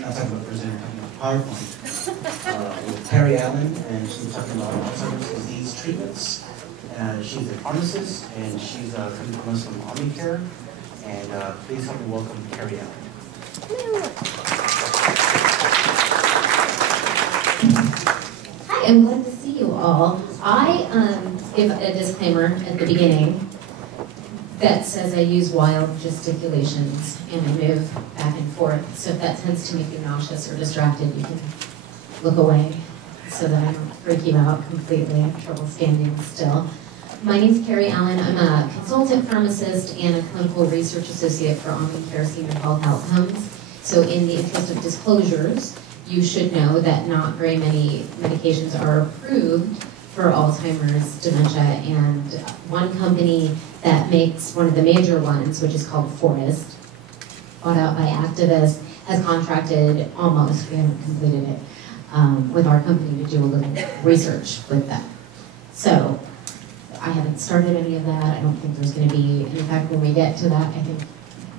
not talking about presenting, talking about PowerPoint, with Carrie Allen, and she's talking about Alzheimer's disease treatments. She's a pharmacist, and she's coming from us from OmniCare. And please help me welcome Carrie Allen. Hi, I'm glad to see you all. I give a disclaimer at the beginning that says I use wild gesticulations and I move back and forth. So if that tends to make you nauseous or distracted, you can look away so that I don't freak you out completely. I have trouble standing still. My name is Carrie Allen. I'm a consultant pharmacist and a clinical research associate for OmniCare Senior Health Outcomes. So in the interest of disclosures, you should know that not very many medications are approved for Alzheimer's dementia, and one company that makes one of the major ones, which is called Forest, bought out by activists, has contracted almost, we haven't completed it, with our company to do a little research with them. So I haven't started any of that. I don't think there's going to be, in fact, when we get to that, I think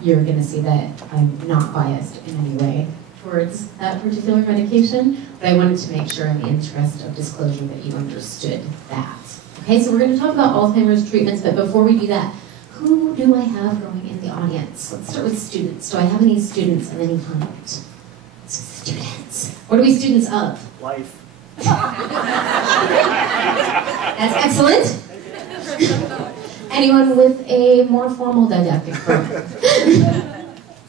you're going to see that I'm not biased in any way towards that particular medication, but I wanted to make sure in the interest of disclosure that you understood that. Okay, so we're going to talk about Alzheimer's treatments, but before we do that, who do I have going in the audience? Let's start with students. Do I have any students of any kind? Students. What are we students of? Life. That's excellent. Anyone with a more formal didactic program?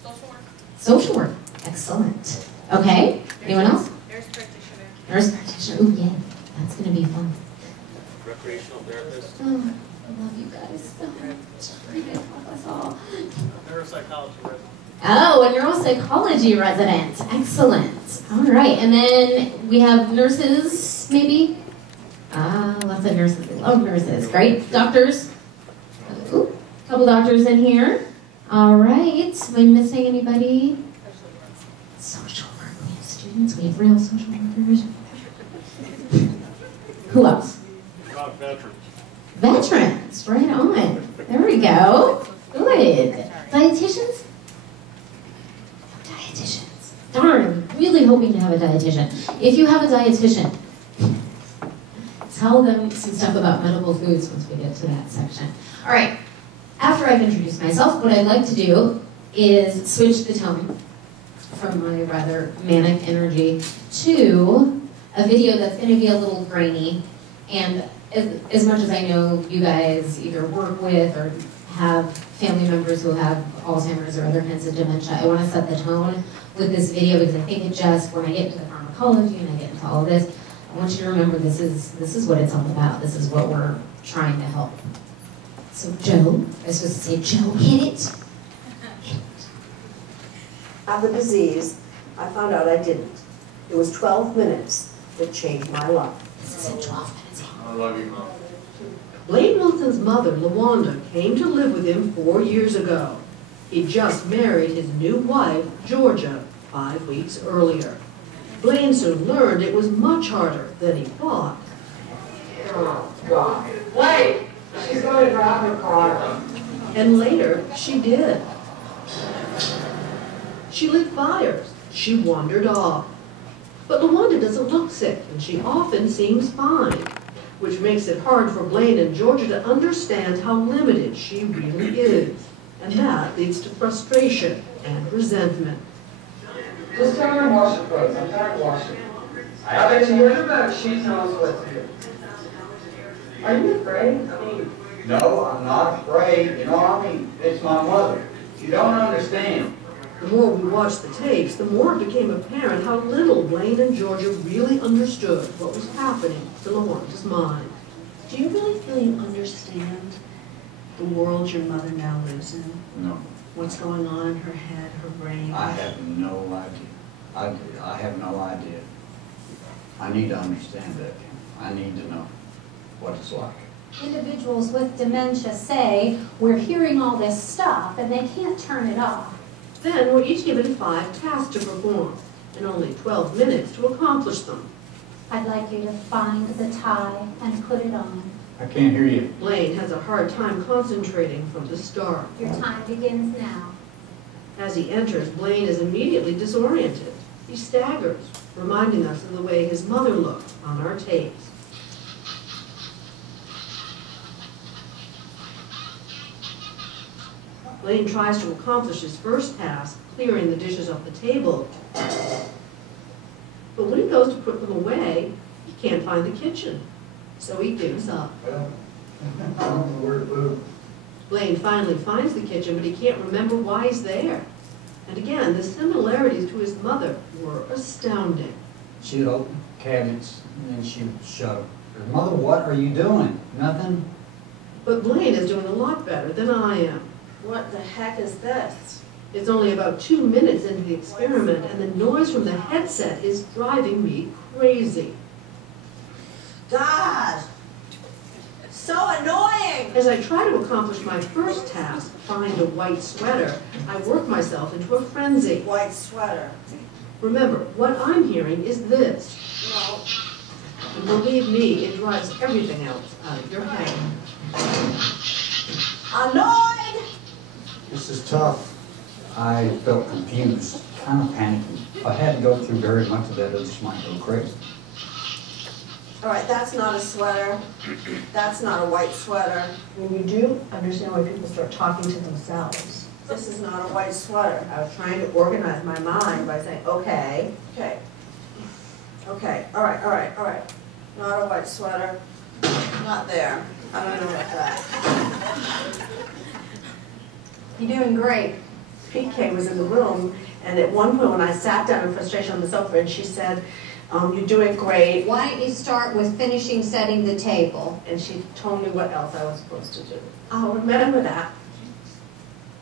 Social work. Social work. Excellent. Okay. Anyone else? Nurse practitioner. Nurse practitioner. Ooh, yeah. That's going to be fun. Recreational therapist. Oh, I love you guys so much. You guys love us all. Neuropsychology resident. Oh, a neuropsychology resident. Excellent. All right. And then we have nurses, maybe? Lots of nurses. I love nurses. Great. Doctors? Ooh, a couple doctors in here. All right. Am I missing anybody? Social work. We have students. We have real social workers. Who else? Veterans. Veterans. Right on. There we go. Good. Dietitians? Dietitians. Darn, I'm really hoping to have a dietitian. If you have a dietitian, tell them some stuff about medical foods once we get to that section. All right. After I've introduced myself, what I'd like to do is switch the tone from my rather manic energy to a video that's going to be a little grainy. And as much as I know you guys either work with or have family members who have Alzheimer's or other kinds of dementia, I want to set the tone with this video because I think it just, when I get into the pharmacology and I get into all of this, I want you to remember this is what it's all about. This is what we're trying to help. So Joe, I was supposed to say, Joe, hit it. Have the disease, I found out I didn't. It was 12 minutes that changed my life. This isn't 12 minutes. I love you, Mom. Blaine Wilson's mother, LaWanda, came to live with him 4 years ago. He just married his new wife, Georgia, 5 weeks earlier. Blaine soon learned it was much harder than he thought. Oh, God. Wait! She's going to drive her car. And later, she did. She lit fires. She wandered off. But LaWanda doesn't look sick, and she often seems fine, which makes it hard for Blaine and Georgia to understand how limited she really is. And that leads to frustration and resentment. Just tell her to wash her clothes. I'm tired of washing. I bet you heard about she knows what to do. Are you afraid? No, I'm not afraid. You know, it's my mother. You don't understand. The more we watched the tapes, the more it became apparent how little Blaine and Georgia really understood what was happening to LaWanda's mind. Do you really feel you understand the world your mother now lives in? No. What's going on in her head, her brain? I have no idea. I have no idea. I need to understand that. I need to know what it's like. Individuals with dementia say, we're hearing all this stuff and they can't turn it off. Then we're each given 5 tasks to perform, and only 12 minutes to accomplish them. I'd like you to find the tie and put it on. I can't hear you. Blaine has a hard time concentrating from the start. Your time begins now. As he enters, Blaine is immediately disoriented. He staggers, reminding us of the way his mother looked on our tapes. Blaine tries to accomplish his first task, clearing the dishes off the table. But when he goes to put them away, he can't find the kitchen. So he gives up. Well, I don't know where to put them. Blaine finally finds the kitchen, but he can't remember why he's there. And again, the similarities to his mother were astounding. She'd open cabinets and then she would shut them. Mother, what are you doing? Nothing? But Blaine is doing a lot better than I am. What the heck is this? It's only about 2 minutes into the experiment, and the noise from the headset is driving me crazy. God! So annoying! As I try to accomplish my first task, find a white sweater, I work myself into a frenzy. White sweater. Remember, what I'm hearing is this. No. And believe me, it drives everything else out of your head. Annoyed! This is tough. I felt confused, kind of panicking. If I had to go through very much of that, I just might go crazy. All right, that's not a sweater. That's not a white sweater. When you do understand why people start talking to themselves. This is not a white sweater. I was trying to organize my mind by saying, okay. Okay. Okay, all right, all right, all right. Not a white sweater. Not there. I don't know about that. You're doing great. PK was in the room, and at one point when I sat down in frustration on the sofa, and she said, you're doing great. Why don't you start with finishing setting the table? And she told me what else I was supposed to do. I'll remember that.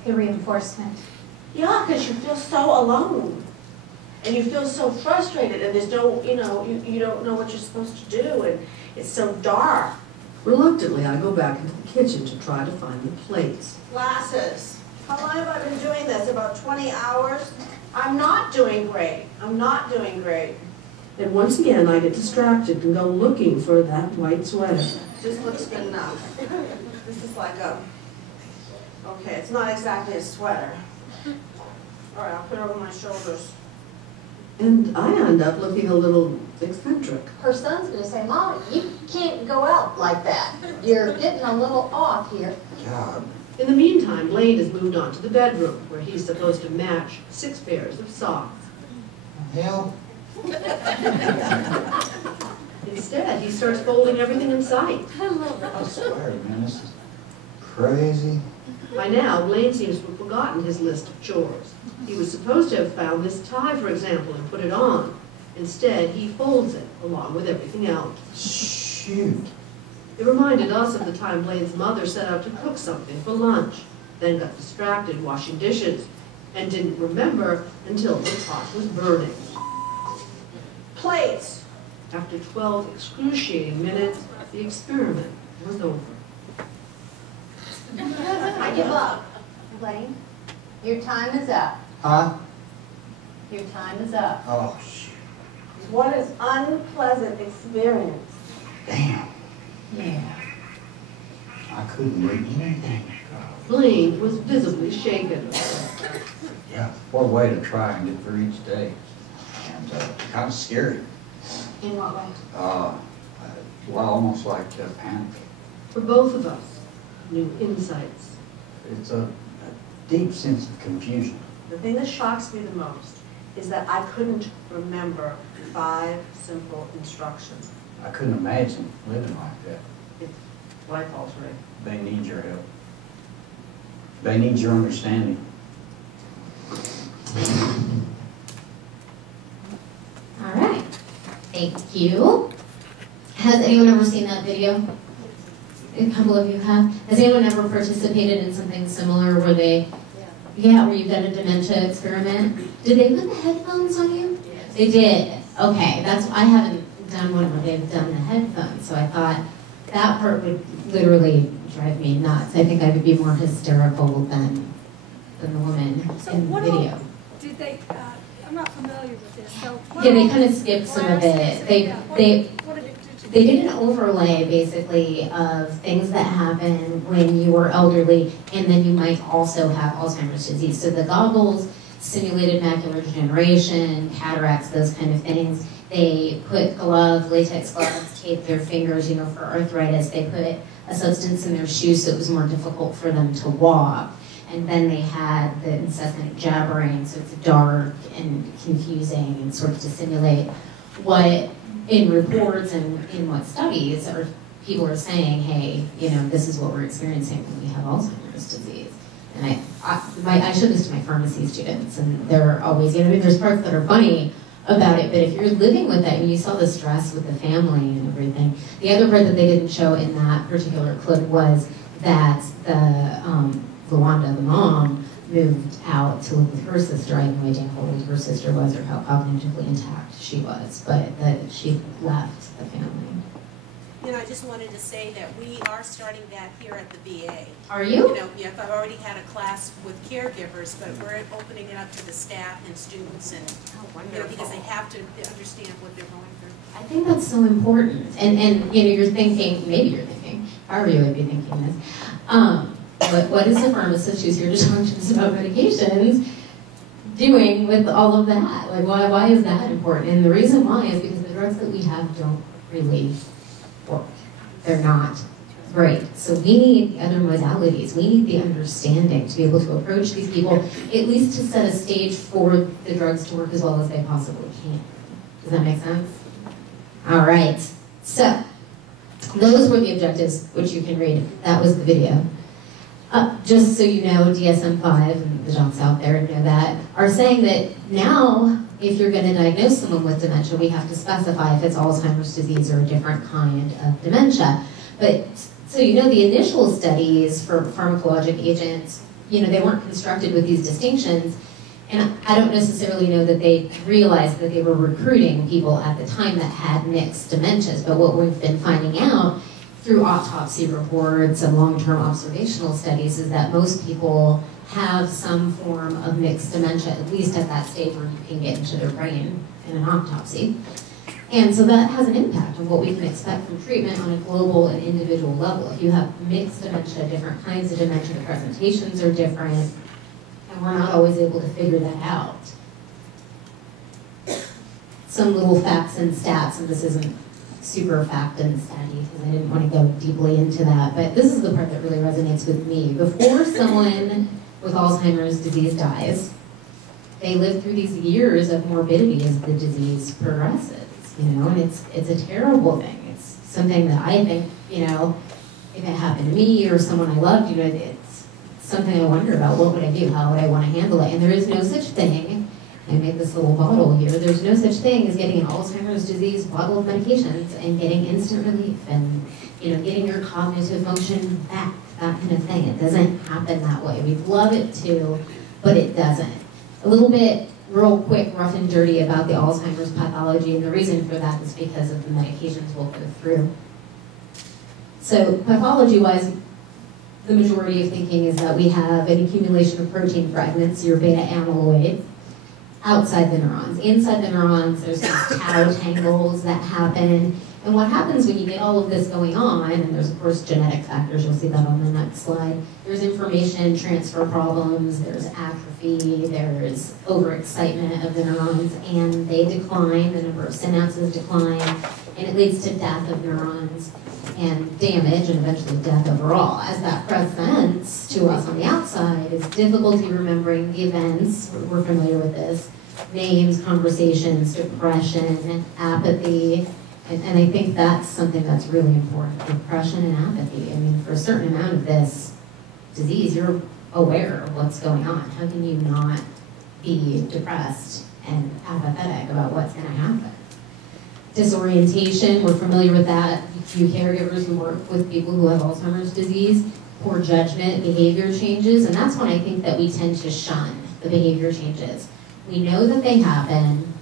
The reinforcement. Yeah, because you feel so alone. And you feel so frustrated, and there's no, you don't know what you're supposed to do, and it's so dark. Reluctantly, I go back into the kitchen to try to find the plates. Glasses. How long have I been doing this? About 20 hours? I'm not doing great. I'm not doing great. And once again, I get distracted and go looking for that white sweater. This looks good enough. This is like a, okay, it's not exactly a sweater. All right, I'll put it over my shoulders. And I end up looking a little eccentric. Her son's going to say, Mom, you can't go out like that. You're getting a little off here. God. In the meantime, Blaine has moved on to the bedroom, where he's supposed to match 6 pairs of socks. Hell. Instead, he starts folding everything in sight. I swear, man, this is crazy. By now, Blaine seems to have forgotten his list of chores. He was supposed to have found this tie, for example, and put it on. Instead, he folds it, along with everything else. Shoot. It reminded us of the time Blaine's mother set out to cook something for lunch, then got distracted washing dishes, and didn't remember until the pot was burning. Plates. After 12 excruciating minutes, the experiment was over. I give up. Blaine, your time is up. Huh? Your time is up. Oh, shoot. What an unpleasant experience. Damn. Yeah. I couldn't read anything. Blaine was visibly shaken. Yeah. What a way to try and get through each day. And kind of scary. In what way? Well, almost like panic. For both of us, new insights. It's a deep sense of confusion. The thing that shocks me the most is that I couldn't remember 5 simple instructions. I couldn't imagine living like that. It's life altering. They need your help. They need your understanding. All right, thank you. Has anyone ever seen that video? A couple of you have. Has anyone ever participated in something similar where where you've done a dementia experiment? Did they put the headphones on you? Yes. They did. Okay, I haven't done one where they've done the headphones, so I thought that part would literally drive me nuts. I think I would be more hysterical than the woman So in the what video. all did they, I'm not familiar with this, so. Yeah, they kind of skipped some of it. What did it do to They did an overlay, basically, of things that happen when you were elderly, and then you might also have Alzheimer's disease. So the goggles simulated macular degeneration, cataracts, those kind of things. They put gloves, latex gloves, taped their fingers, for arthritis. They put a substance in their shoes so it was more difficult for them to walk. And then they had the incessant jabbering, so it's dark and confusing and sort of to simulate what in reports and in what studies people are saying, hey, this is what we're experiencing when we have Alzheimer's disease. And I show this to my pharmacy students, and they're always, there's parts that are funny about it, but if you're living with that and you saw the stress with the family and everything, the other part that they didn't show in that particular clip was that Luanda, the mom, moved out to live with her sister. I have no idea how old her sister was or how cognitively intact she was, but that she left the family. I just wanted to say that we are starting that here at the VA. Are you? Yes, I've already had a class with caregivers, but we're opening it up to the staff and students, and because they have to understand what they're going through. I think that's so important. And you're thinking, maybe you're thinking, however you would be thinking this, but what is a pharmacist who's here to talk to us about medications doing with all of that? Like, why is that important? And the reason why is because the drugs that we have don't really work. They're not great. So we need the other modalities. We need the understanding to be able to approach these people, at least to set a stage for the drugs to work as well as they possibly can. Does that make sense? All right. So those were the objectives, which you can read. That was the video. Just so you know, DSM-5, and the docs out there know that, are saying that now, if you're going to diagnose someone with dementia, we have to specify if it's Alzheimer's disease or a different kind of dementia. But, so the initial studies for pharmacologic agents, they weren't constructed with these distinctions, and I don't necessarily know that they realized that they were recruiting people at the time that had mixed dementias, but what we've been finding out through autopsy reports and long-term observational studies is that most people have some form of mixed dementia, at least at that stage where you can get into their brain in an autopsy. And so that has an impact on what we can expect from treatment on a global and individual level. If you have mixed dementia, different kinds of dementia, the presentations are different, and we're not always able to figure that out. Some little facts and stats, and this isn't super fact and study because I didn't want to go deeply into that, but this is the part that really resonates with me. Before someone with Alzheimer's disease dies, they live through these years of morbidity as the disease progresses, and it's a terrible thing. It's something that I think, if it happened to me or someone I loved, it's something I wonder about. What would I do? How would I want to handle it? And there is no such thing. I made this little bottle here. There's no such thing as getting an Alzheimer's disease bottle of medications and getting instant relief and getting your cognitive function back, that kind of thing. It doesn't happen that way. We'd love it to, but it doesn't. A little bit, real quick, rough and dirty about the Alzheimer's pathology, and the reason for that is because of the medications we'll go through. So pathology-wise, the majority of thinking is that we have an accumulation of protein fragments, your beta amyloid, outside the neurons. Inside the neurons, there's these tau tangles that happen. And what happens when you get all of this going on, and there's of course genetic factors, you'll see that on the next slide, there's information transfer problems, there's atrophy, there's overexcitement of the neurons, and they decline, the number of synapses decline, and it leads to death of neurons and damage and eventually death overall. As that presents to us on the outside is difficulty remembering the events, we're familiar with this, names, conversations, depression, apathy, and I think that's something that's really important, depression and apathy. I mean, for a certain amount of this disease, you're aware of what's going on. How can you not be depressed and apathetic about what's going to happen? Disorientation, we're familiar with that. You caregivers who work with people who have Alzheimer's disease, poor judgment, behavior changes, and that's when I think that we tend to shun the behavior changes. We know that they happen,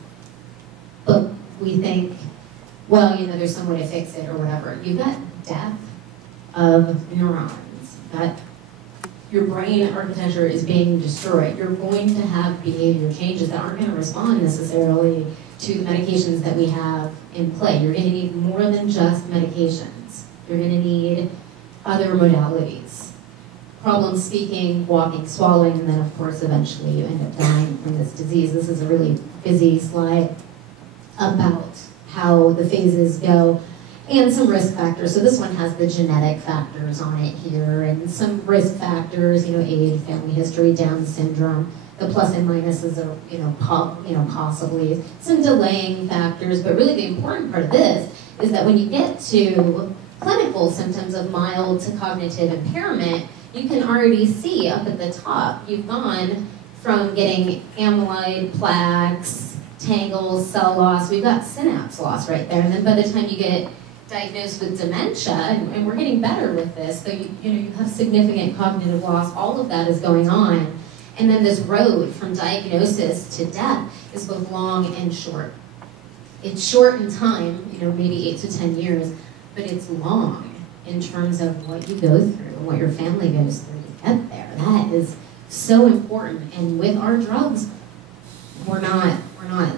but we think, well, there's some way to fix it or whatever. You've got death of neurons. That your brain architecture is being destroyed. You're going to have behavior changes that aren't going to respond necessarily to the medications that we have in play. You're going to need more than just medications. You're going to need other modalities. Problem speaking, walking, swallowing, and then of course eventually you end up dying from this disease. This is a really busy slide about how the phases go and some risk factors. So this one has the genetic factors on it here and some risk factors, age, family history, Down syndrome. The plus and minuses are, possibly some delaying factors, but really the important part of this is that when you get to clinical symptoms of mild to cognitive impairment, you can already see up at the top, you've gone from getting amyloid, plaques, tangles, cell loss, we've got synapse loss right there, and then by the time you get diagnosed with dementia, and we're getting better with this, so you have significant cognitive loss, all of that is going on. And then this road from diagnosis to death is both long and short. It's short in time, maybe 8 to 10 years, but it's long in terms of what you go through and what your family goes through to get there. That is so important. And with our drugs, we're not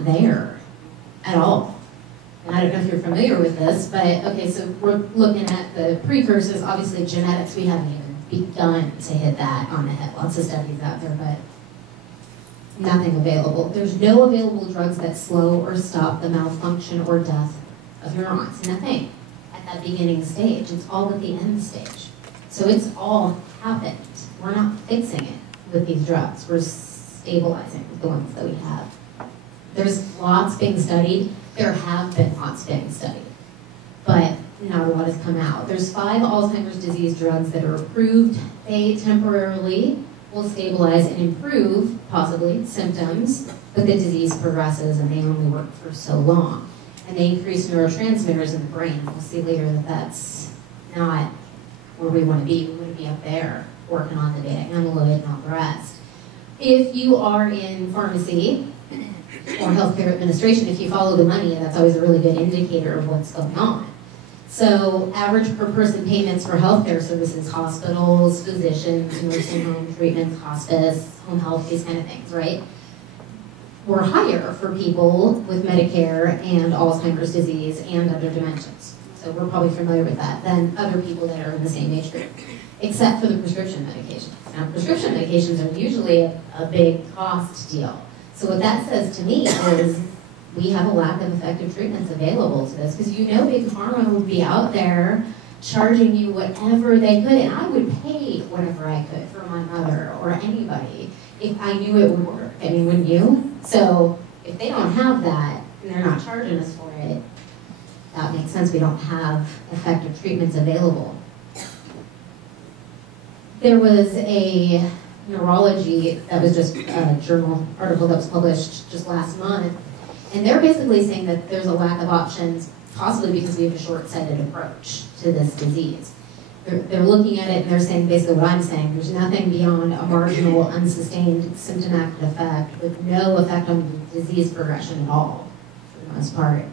there at all. And I don't know if you're familiar with this, but okay, so we're looking at the precursors. Obviously, genetics, we haven't even begun to hit that on the head. Lots of studies out there, but nothing available. There's no available drugs that slow or stop the malfunction or death of neurons. Nothing at that beginning stage. It's all at the end stage. So it's all happened. We're not fixing it with these drugs. We're stabilizing the ones that we have. There's lots being studied. There have been lots being studied, but not a lot has come out. There's 5 Alzheimer's disease drugs that are approved. They temporarily will stabilize and improve, possibly, symptoms, but the disease progresses and they only work for so long. And they increase neurotransmitters in the brain. We'll see later that that's not where we want to be. We want to be up there, working on the beta amyloid, not the rest. If you are in pharmacy or healthcare administration, if you follow the money, that's always a really good indicator of what's going on. So average per person payments for healthcare services, hospitals, physicians, nursing home treatments, hospice, home health, these kind of things, right? Were higher for people with Medicare and Alzheimer's disease and other dementias. So we're probably familiar with that than other people that are in the same age group, except for the prescription medications. Now, prescription medications are usually a big cost deal. So what that says to me is we have a lack of effective treatments available to this, because Big Pharma would be out there charging you whatever they could, and I would pay whatever I could for my mother or anybody if I knew it would work. I mean, wouldn't you? So if they don't have that, and they're not charging us for it, that makes sense. We don't have effective treatments available. There was a neurology, that was just a journal article that was published just last month, and they're basically saying that there's a lack of options, possibly because we have a short-sighted approach to this disease. They're looking at it and they're saying basically what I'm saying, there's nothing beyond a marginal, unsustained symptomatic effect with no effect on disease progression at all, for the most part.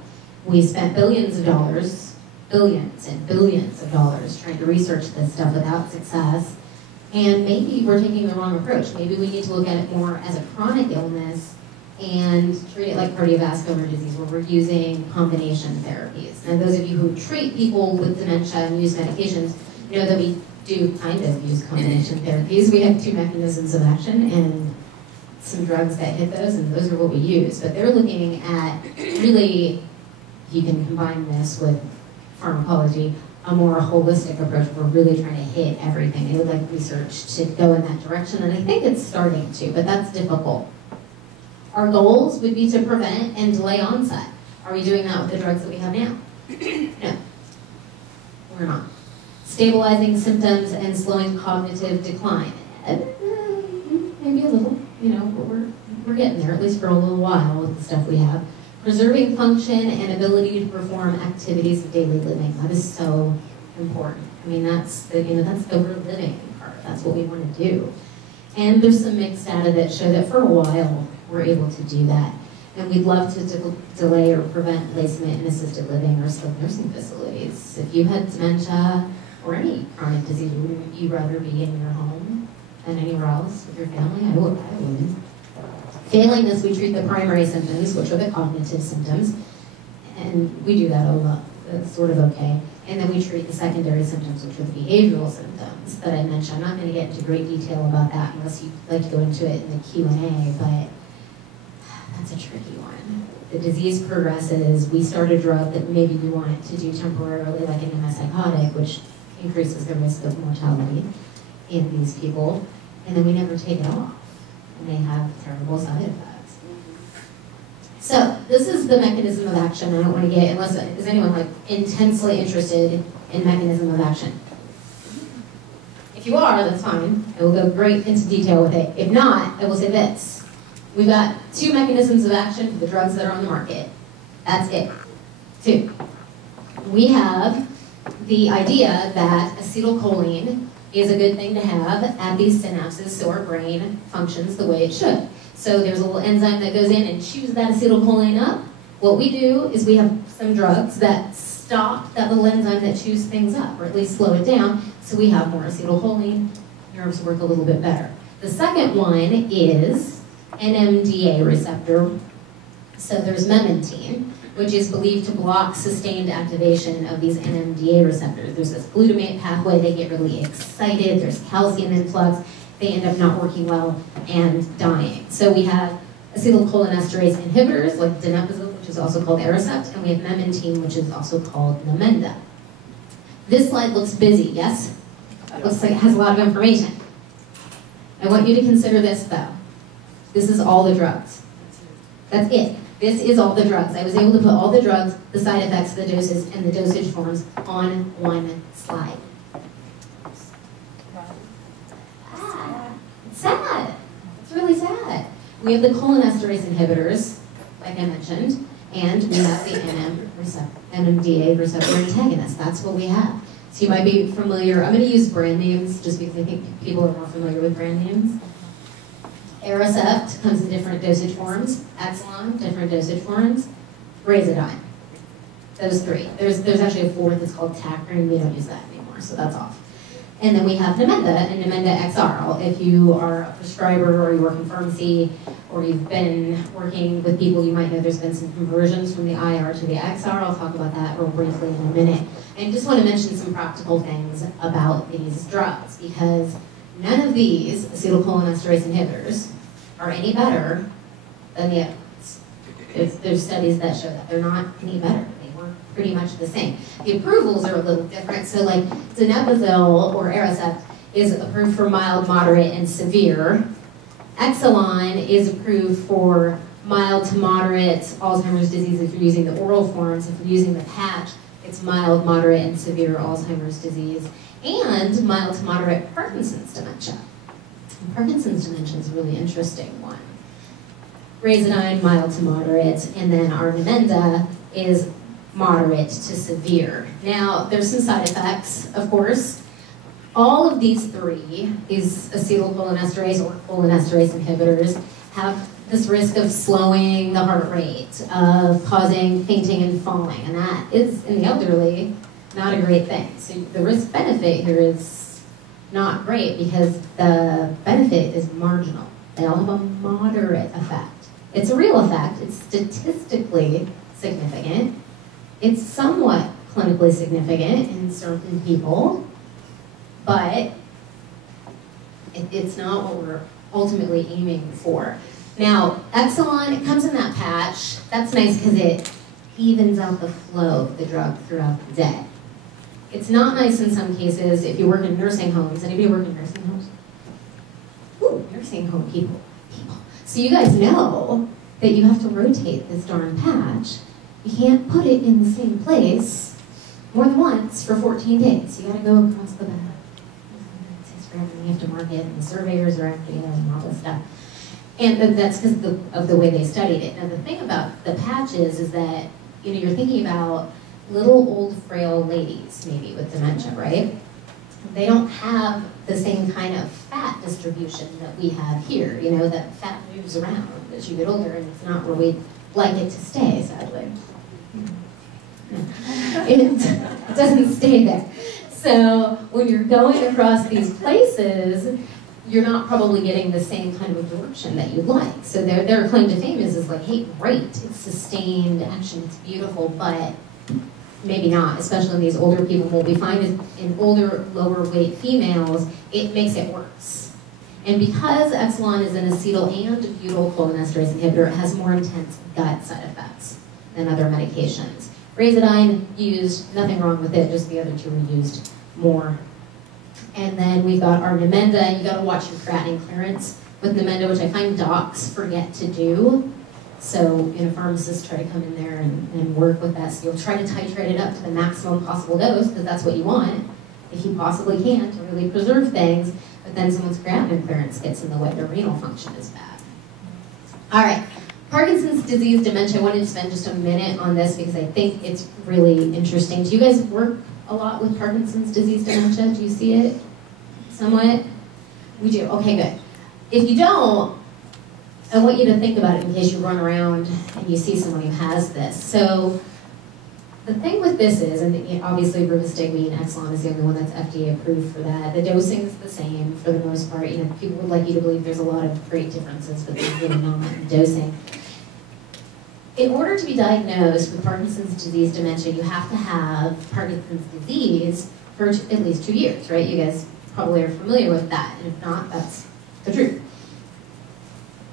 We spent billions of dollars, billions and billions of dollars trying to research this stuff without success. And maybe we're taking the wrong approach. Maybe we need to look at it more as a chronic illness and treat it like cardiovascular disease, where we're using combination therapies. And those of you who treat people with dementia and use medications know that we do kind of use combination therapies. We have 2 mechanisms of action and some drugs that hit those, and those are what we use. But they're looking at really, if you can combine this with pharmacology, a more holistic approach. We're really trying to hit everything. They would like research to go in that direction, and I think it's starting to, but that's difficult. Our goals would be to prevent and delay onset. Are we doing that with the drugs that we have now? No, we're not. Stabilizing symptoms and slowing cognitive decline. Maybe a little, we're getting there, at least for a little while with the stuff we have. Preserving function and ability to perform activities of daily living. That is so important. I mean, that's the we're living part. That's what we want to do. And there's some mixed data that show that for a while we're able to do that. And we'd love to delay or prevent placement in assisted living or skilled nursing facilities. If you had dementia or any chronic disease, would you rather be in your home than anywhere else with your family? I would. Failing this, we treat the primary symptoms, which are the cognitive symptoms, and we do that a lot. That's sort of okay. And then we treat the secondary symptoms, which are the behavioral symptoms that I mentioned. I'm not going to get into great detail about that unless you'd like to go into it in the Q&A, but that's a tricky one. The disease progresses, we start a drug that maybe we want it to do temporarily, like an antipsychotic, which increases the risk of mortality in these people, and then we never take it off, and they have terrible side effects. So this is the mechanism of action. I don't want to get, unless, is anyone like intensely interested in mechanism of action? If you are, that's fine. I will go great into detail with it. If not, I will say this. We've got 2 mechanisms of action for the drugs that are on the market. That's it. 2. We have the idea that acetylcholine is a good thing to have at these synapses so our brain functions the way it should. So there's a little enzyme that goes in and chews that acetylcholine up. What we do is we have some drugs that stop that little enzyme that chews things up, or at least slow it down, so we have more acetylcholine. Nerves work a little bit better. The second one is NMDA receptor. So there's memantine, which is believed to block sustained activation of these NMDA receptors. There's this glutamate pathway, they get really excited, there's calcium influx, they end up not working well and dying. So we have acetylcholinesterase inhibitors, like donepezil, which is also called Aricept, and we have memantine, which is also called Namenda. This slide looks busy, yes? It looks like it has a lot of information. I want you to consider this, though. This is all the drugs. That's it. This is all the drugs. I was able to put all the drugs, the side effects, the doses, and the dosage forms on one slide. It's sad. It's really sad. We have the cholinesterase inhibitors, like I mentioned, and we have the NMDA receptor antagonists. That's what we have. So you might be familiar. I'm going to use brand names just because I think people are more familiar with brand names. Aricept comes in different dosage forms. Exelon, different dosage forms. Razodine. Those 3. There's actually a 4th that's called Tacrin. We don't use that anymore, so that's off. And then we have Namenda and Namenda XR. If you are a prescriber or you work in pharmacy or you've been working with people, you might know there's been some conversions from the IR to the XR. I'll talk about that real briefly in a minute. I just want to mention some practical things about these drugs because none of these acetylcholinesterase inhibitors are any better than the others. There's studies that show that they're not any better. They work pretty much the same. The approvals are a little different. So like donepezil or Aricept is approved for mild, moderate, and severe. Exelon is approved for mild to moderate Alzheimer's disease if you're using the oral forms. If you're using the patch, it's mild, moderate, and severe Alzheimer's disease. And mild to moderate Parkinson's dementia. And Parkinson's dementia is a really interesting one. Razodine, mild to moderate, and then our Namenda is moderate to severe. Now, there's some side effects, of course. All of these 3, these acetylcholinesterase or cholinesterase inhibitors, have this risk of slowing the heart rate, of causing fainting and falling, and that is, in the elderly, not a great thing. So the risk-benefit here is not great because the benefit is marginal. They all have a moderate effect. It's a real effect. It's statistically significant. It's somewhat clinically significant in certain people, but it's not what we're ultimately aiming for. Now, Exelon, it comes in that patch. That's nice because it evens out the flow of the drug throughout the day. It's not nice in some cases if you work in nursing homes. Anybody work in nursing homes? Ooh, nursing home people. So you guys know that you have to rotate this darn patch. You can't put it in the same place more than once for 14 days. You gotta go across the bed. You have to mark it, and the surveyors are after you, and all this stuff. And that's because of the way they studied it. Now the thing about the patches is that, you know, you're thinking about little old frail ladies maybe with dementia, right? They don't have the same kind of fat distribution that we have here. You know, that fat moves around as you get older, and it's not where we'd like it to stay, sadly. It doesn't stay there. So when you're going across these places, you're not probably getting the same kind of absorption that you'd like. So their claim to fame is like, hey, great, it's sustained action, it's beautiful, but maybe not, especially in these older people. What we find is in older, lower weight females, it makes it worse. And because Exelon is an acetyl and butyrylcholinesterase inhibitor, it has more intense gut side effects than other medications. Razidine used, nothing wrong with it, just the other two were used more. And then we've got our Namenda. You gotta watch your creatinine clearance with Namenda, which I find docs forget to do. So, pharmacists try to come in there and work with that. So you'll try to titrate it up to the maximum possible dose, because that's what you want, if you possibly can, to really preserve things. But then someone's creatinine clearance gets in the way, their renal function is bad. All right, Parkinson's disease dementia. I wanted to spend just a minute on this because I think it's really interesting. Do you guys work a lot with Parkinson's disease dementia? Do you see it somewhat? We do, okay, good. If you don't, I want you to think about it in case you run around and you see someone who has this. So the thing with this is, and obviously rivastigmine and Exelon is the only one that's FDA approved for that. The dosing is the same for the most part. People would like you to believe there's a lot of great differences between dosing. In order to be diagnosed with Parkinson's disease dementia, you have to have Parkinson's disease for at least 2 years, right? You guys probably are familiar with that, and if not, that's the truth.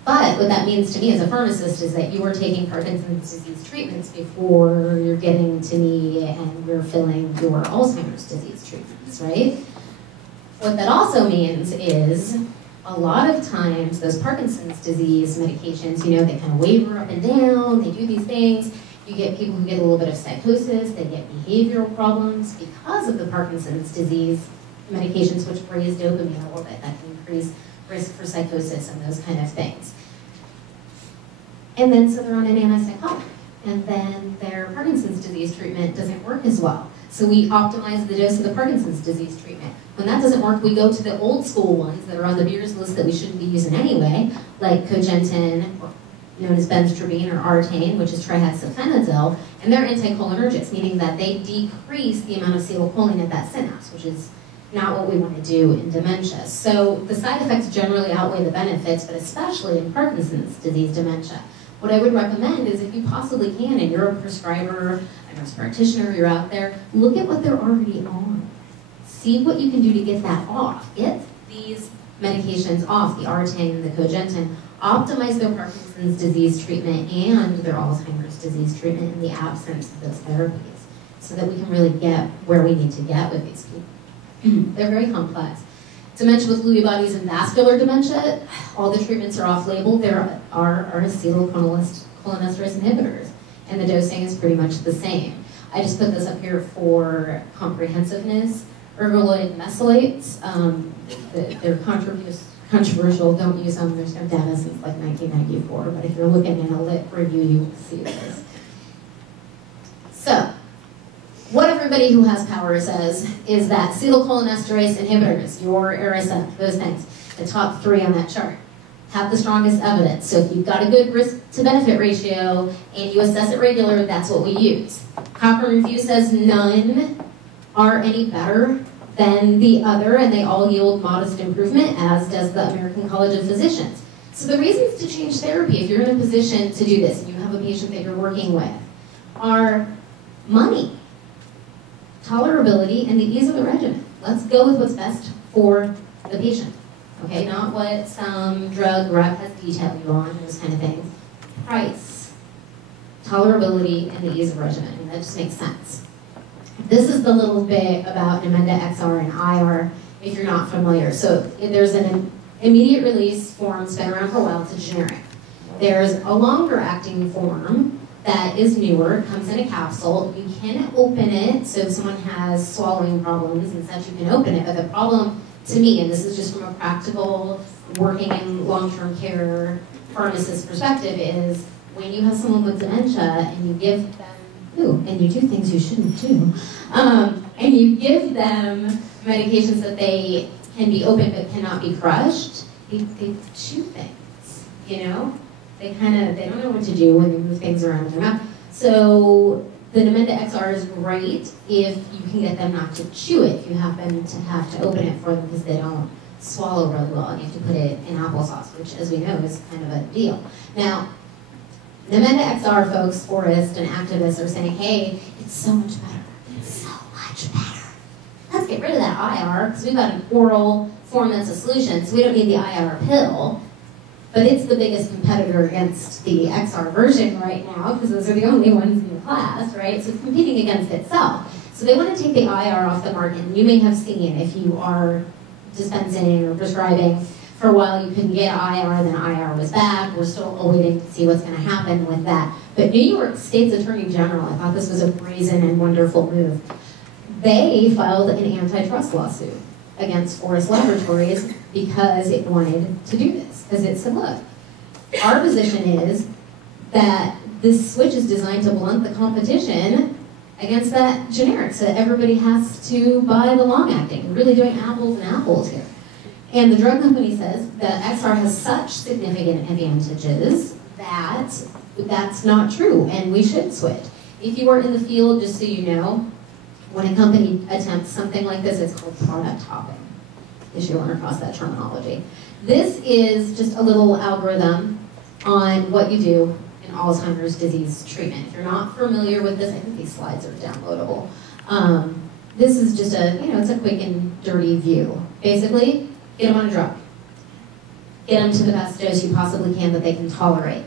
But what that means to me as a pharmacist is that you are taking Parkinson's disease treatments before you're getting to me and you're filling your Alzheimer's disease treatments, right? What that also means is a lot of times those Parkinson's disease medications, they kind of waver up and down, they do these things. You get people who get a little bit of psychosis, they get behavioral problems because of the Parkinson's disease medications, which raise dopamine a little bit. That can increase risk for psychosis and those kind of things. And then so they're on an antipsychotic, and then their Parkinson's disease treatment doesn't work as well. So we optimize the dose of the Parkinson's disease treatment. When that doesn't work, we go to the old school ones that are on the Beers list that we shouldn't be using anyway, like cogentin, known as benztropine, or Artane, which is trihexyphenidyl, and they're anticholinergics, meaning that they decrease the amount of acetylcholine at that synapse, which is not what we want to do in dementia. So the side effects generally outweigh the benefits, but especially in Parkinson's disease dementia. What I would recommend is, if you possibly can, and you're a prescriber, a nurse practitioner, you're out there, look at what they're already on. See what you can do to get that off. Get these medications off, the Artane and the cogentin. Optimize their Parkinson's disease treatment and their Alzheimer's disease treatment in the absence of those therapies, so that we can really get where we need to get with these people. They're very complex. Dementia with Lewy bodies and vascular dementia, all the treatments are off-label. There are acetylcholinesterase inhibitors, and the dosing is pretty much the same. I just put this up here for comprehensiveness. Ergoloid mesylates, they're controversial, don't use them, there's no data since like 1994, but if you're looking in a lit review, you will see this. So, what everybody who has power says is that acetylcholinesterase inhibitors, your Aricept, those things, the top 3 on that chart, have the strongest evidence. So if you've got a good risk to benefit ratio and you assess it regular, that's what we use. Cochrane Review says none are any better than the other, and they all yield modest improvement, as does the American College of Physicians. So the reasons to change therapy, if you're in a position to do this and you have a patient that you're working with, are money, tolerability, and the ease of the regimen. Let's go with what's best for the patient, okay? Not what some drug rep has detailed you on, those kind of things. Price, tolerability, and the ease of regimen. And that just makes sense. This is the little bit about Namenda XR and IR, if you're not familiar. So there's an immediate release form, it's been around for a while, it's a generic. There's a longer acting form that is newer, comes in a capsule. You can open it, so if someone has swallowing problems and such, you can open it. But the problem to me, and this is just from a practical, working in long-term care pharmacist perspective, is when you have someone with dementia and you give them, and you do things you shouldn't do, and you give them medications that they can be opened but cannot be crushed, they chew things, They don't know what to do when they move things around in their mouth. So the Namenda XR is great if you can get them not to chew it, if you happen to have to open it for them because they don't swallow really well, and you have to put it in applesauce, which, as we know, is kind of a deal. Now, Namenda XR folks, Forrest, and activists are saying, hey, it's so much better. It's so much better. Let's get rid of that IR, because we've got an oral form that's a solution, so we don't need the IR pill. But it's the biggest competitor against the XR version right now, because those are the only ones in the class, right? So it's competing against itself. So they want to take the IR off the market. And you may have seen, if you are dispensing or prescribing, for a while you couldn't get IR, then IR was back. We're still awaiting to see what's going to happen with that. But New York State's Attorney General, I thought this was a brazen and wonderful move. They filed an antitrust lawsuit against Forest Laboratories because it wanted to do this. Because it said, look, our position is that this switch is designed to blunt the competition against that generic, so that everybody has to buy the long-acting. We're really doing apples and apples here. And the drug company says that XR has such significant advantages that that's not true, and we should switch. If you are in the field, just so you know, when a company attempts something like this, it's called product hopping, if you run across that terminology. This is just a little algorithm on what you do in Alzheimer's disease treatment. If you're not familiar with this, I think these slides are downloadable. This is just a, it's a quick and dirty view. Basically, get them on a drug. Get them to the best dose you possibly can that they can tolerate.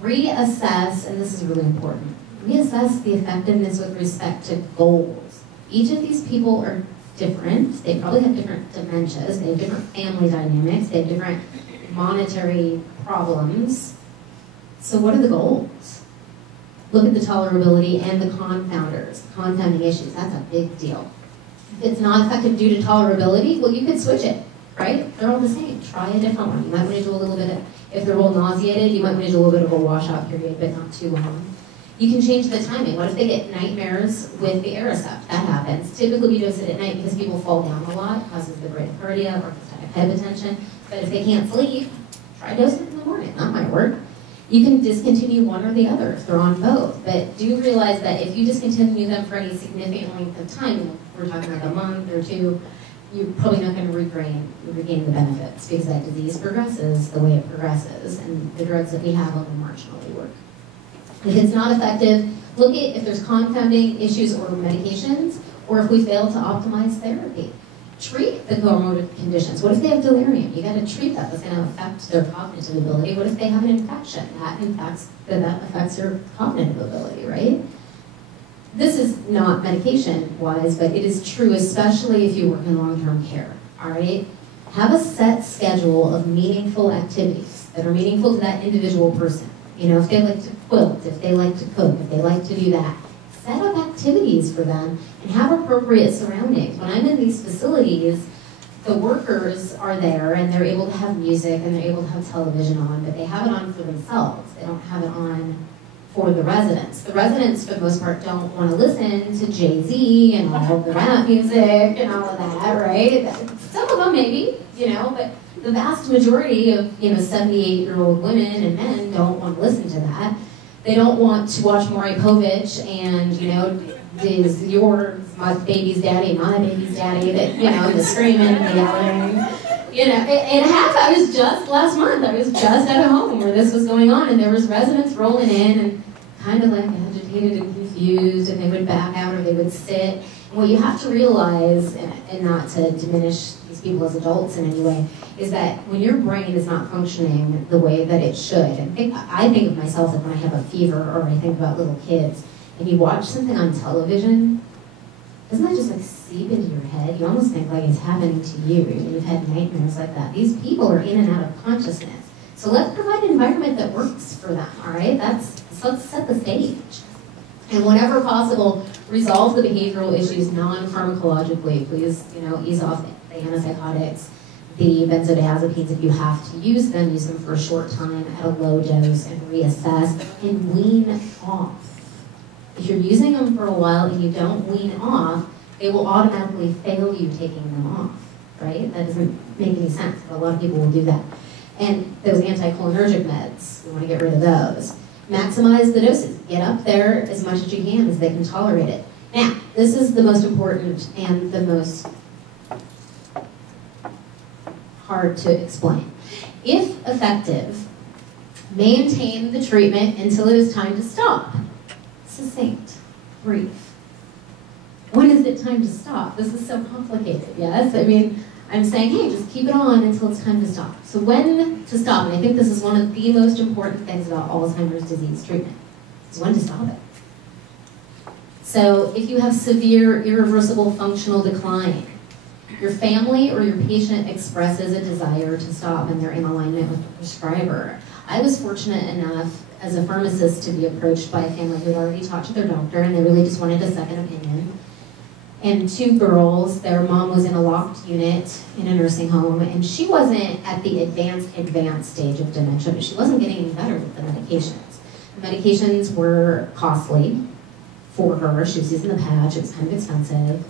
Reassess, and this is really important, reassess the effectiveness with respect to goals. Each of these people are different. They probably have different dementias. They have different family dynamics. They have different monetary problems. So what are the goals? Look at the tolerability and the confounders, confounding issues. That's a big deal. If it's not effective due to tolerability, well, you could switch it, right? They're all the same. Try a different one. You might want to do a little bit of, if they're all nauseated, you might want to do a little bit of a washout period, but not too long. You can change the timing. What if they get nightmares with the Aricept? That happens. Typically we dose it at night because people fall down a lot, causes the bradycardia or hypotension. But if they can't sleep, try dosing it in the morning. That might work. You can discontinue one or the other if they're on both. But do realize that if you discontinue them for any significant length of time, we're talking like a month or two, you're probably not going to regain the benefits because that disease progresses the way it progresses, and the drugs that we have only marginally work. If it's not effective, look at if there's confounding issues or medications, or if we fail to optimize therapy. Treat the comorbid conditions. What if they have delirium? You got to treat that. That's going to affect their cognitive ability. What if they have an infection? That affects their cognitive ability, right? This is not medication-wise, but it is true, especially if you work in long-term care, all right? Have a set schedule of meaningful activities that are meaningful to that individual person. If they like to quilt, if they like to cook, if they like to do that, set up activities for them and have appropriate surroundings. When I'm in these facilities, the workers are there and they're able to have music and they're able to have television on, but they have it on for themselves. They don't have it on for the residents. The residents, for the most part, don't want to listen to Jay-Z and all of the rap music and all of that, right? Some of them maybe, but the vast majority of, 78-year-old women and men don't want to listen to that. They don't want to watch Maury Povich and, is my baby's daddy, my baby's daddy, that, the screaming and the yelling. I was just last month, I was just at a home where this was going on, and there was residents rolling in and kind of like agitated and confused, and they would back out or they would sit. And what you have to realize, and not to diminish these people as adults in any way, is that when your brain is not functioning the way that it should, and I think of myself like when I have a fever or I think about little kids, and you watch something on television, doesn't that just like seep into your head? You almost think like it's happening to you. You've had nightmares like that. These people are in and out of consciousness. So let's provide an environment that works for them, all right? Let's set the stage. And whenever possible, resolve the behavioral issues non-pharmacologically. Please, ease off the antipsychotics, the benzodiazepines. If you have to use them for a short time at a low dose and reassess and wean off. If you're using them for a while and you don't wean off, they will automatically fail you taking them off, right? That doesn't make any sense, but a lot of people will do that. And those anticholinergic meds, we want to get rid of those. Maximize the doses. Get up there as much as you can as they can tolerate it. Now, this is the most important and the most hard to explain. If effective, maintain the treatment until it is time to stop. Succinct, brief. When is it time to stop? This is so complicated, yes? I mean, I'm saying, hey, just keep it on until it's time to stop. So when to stop, and I think this is one of the most important things about Alzheimer's disease treatment, is when to stop it. So if you have severe, irreversible functional decline, your family or your patient expresses a desire to stop and they're in alignment with the prescriber. I was fortunate enough as a pharmacist to be approached by a family who had already talked to their doctor and they really just wanted a second opinion. And 2 girls, their mom was in a locked unit in a nursing home, and she wasn't at the advanced stage of dementia, but she wasn't getting any better with the medications. The medications were costly for her. She was using the patch, it was kind of expensive.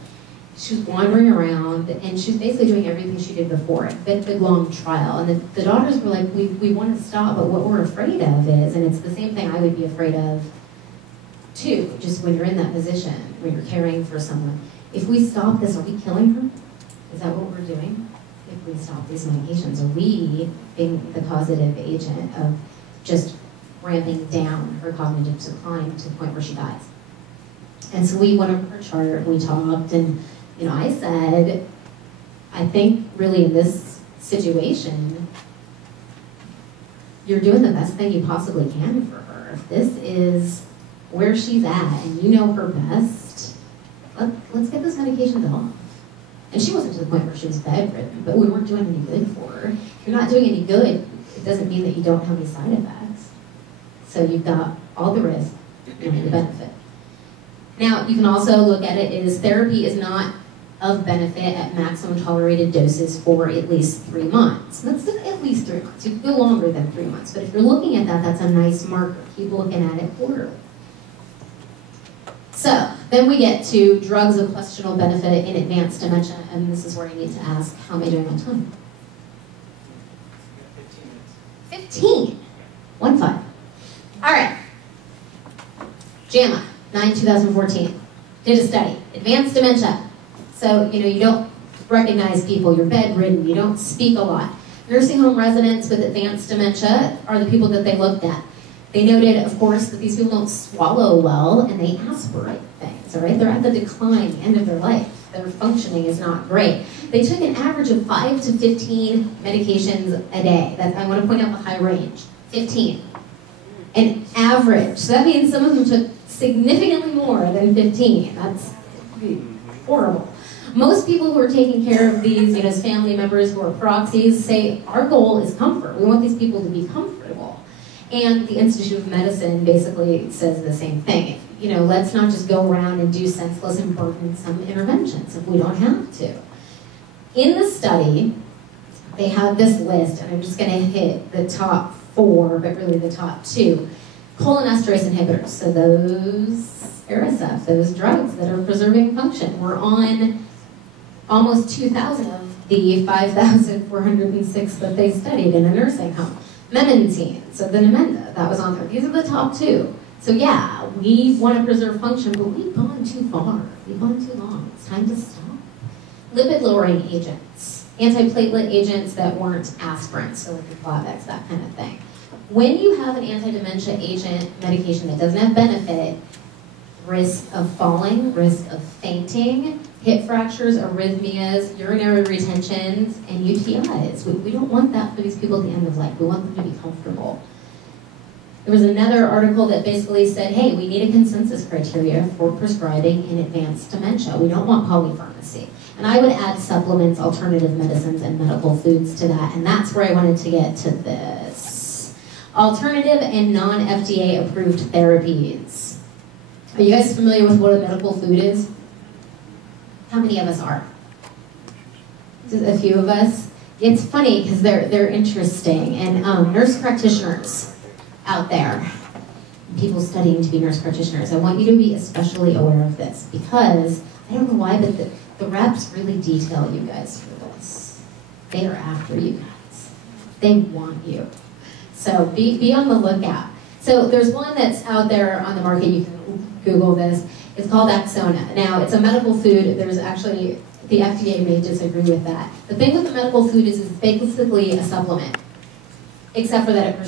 She was wandering around, and she was basically doing everything she did before. Big long trial. And the daughters were like, we want to stop, but what we're afraid of is, and it's the same thing I would be afraid of too, just when you're in that position, when you're caring for someone. If we stop this, are we killing her? Is that what we're doing? If we stop these medications, are we being the causative agent of just ramping down her cognitive decline to the point where she dies? And so we went over her chart, we talked, and I said, I think really in this situation, you're doing the best thing you possibly can for her. If this is where she's at and you know her best, let's get those medications off. And she wasn't to the point where she was bedridden, but we weren't doing any good for her. If you're not doing any good, it doesn't mean that you don't have any side effects. So you've got all the risk and the benefit. Now, you can also look at it as therapy is not of benefit at maximum tolerated doses for at least 3 months. That's at least 3 months. You can go longer than 3 months, but if you're looking at that, that's a nice marker. Keep looking at it quarterly. So, then we get to drugs of questionable benefit in advanced dementia, and this is where I need to ask, how am I doing on time? 15. 1-5. All right. JAMA, 9/2014. Did a study. Advanced dementia. So, you don't recognize people. You're bedridden. You don't speak a lot. Nursing home residents with advanced dementia are the people that they looked at. They noted, of course, that these people don't swallow well and they aspirate things, all right? They're at the decline, end of their life. Their functioning is not great. They took an average of 5 to 15 medications a day. I want to point out the high range, 15. An average. So that means some of them took significantly more than 15. That's horrible. Most people who are taking care of these, as family members who are proxies, say our goal is comfort. We want these people to be comfortable. And the Institute of Medicine basically says the same thing. Let's not just go around and do senseless and burdensome interventions if we don't have to. In the study, they have this list, and I'm just going to hit the top 4, but really the top 2. Cholinesterase inhibitors, so those Aricept, those drugs that are preserving function. We're on almost 2,000 of the 5,406 that they studied in a nursing home. Memantine, so the Namenda, that was on there. These are the top 2. So yeah, we want to preserve function, but we've gone too far. We've gone too long. It's time to stop. Lipid-lowering agents, antiplatelet agents that weren't aspirin, so like the Plavix, that kind of thing. When you have an anti-dementia agent medication that doesn't have benefit, risk of falling, risk of fainting, hip fractures, arrhythmias, urinary retentions, and UTIs. We don't want that for these people at the end of life. We want them to be comfortable. There was another article that basically said, hey, we need a consensus criteria for prescribing in advanced dementia. We don't want polypharmacy. And I would add supplements, alternative medicines, and medical foods to that, and that's where I wanted to get to this. Alternative and non-FDA approved therapies. Are you guys familiar with what a medical food is? How many of us are? Just a few of us. It's funny because they're interesting, and nurse practitioners out there, people studying to be nurse practitioners, I want you to be especially aware of this because I don't know why, but the reps really detail you guys for this. They are after you guys. They want you. So be on the lookout. So there's one that's out there on the market. You can Google this. It's called Axona. Now, it's a medical food. There's actually the FDA may disagree with that. The thing with the medical food is it's basically a supplement, except for that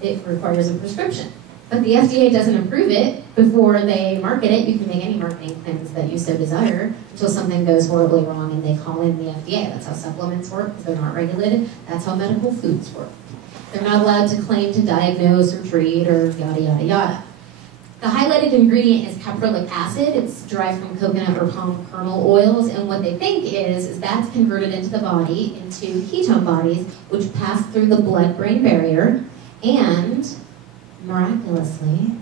it requires a prescription. But the FDA doesn't approve it before they market it. You can make any marketing claims that you so desire until something goes horribly wrong and they call in the FDA. That's how supplements work, because they're not regulated. That's how medical foods work. They're not allowed to claim to diagnose or treat or yada, yada, yada. The highlighted ingredient is caprylic acid. It's derived from coconut or palm kernel oils, and what they think is that's converted into the body into ketone bodies, which pass through the blood-brain barrier and miraculously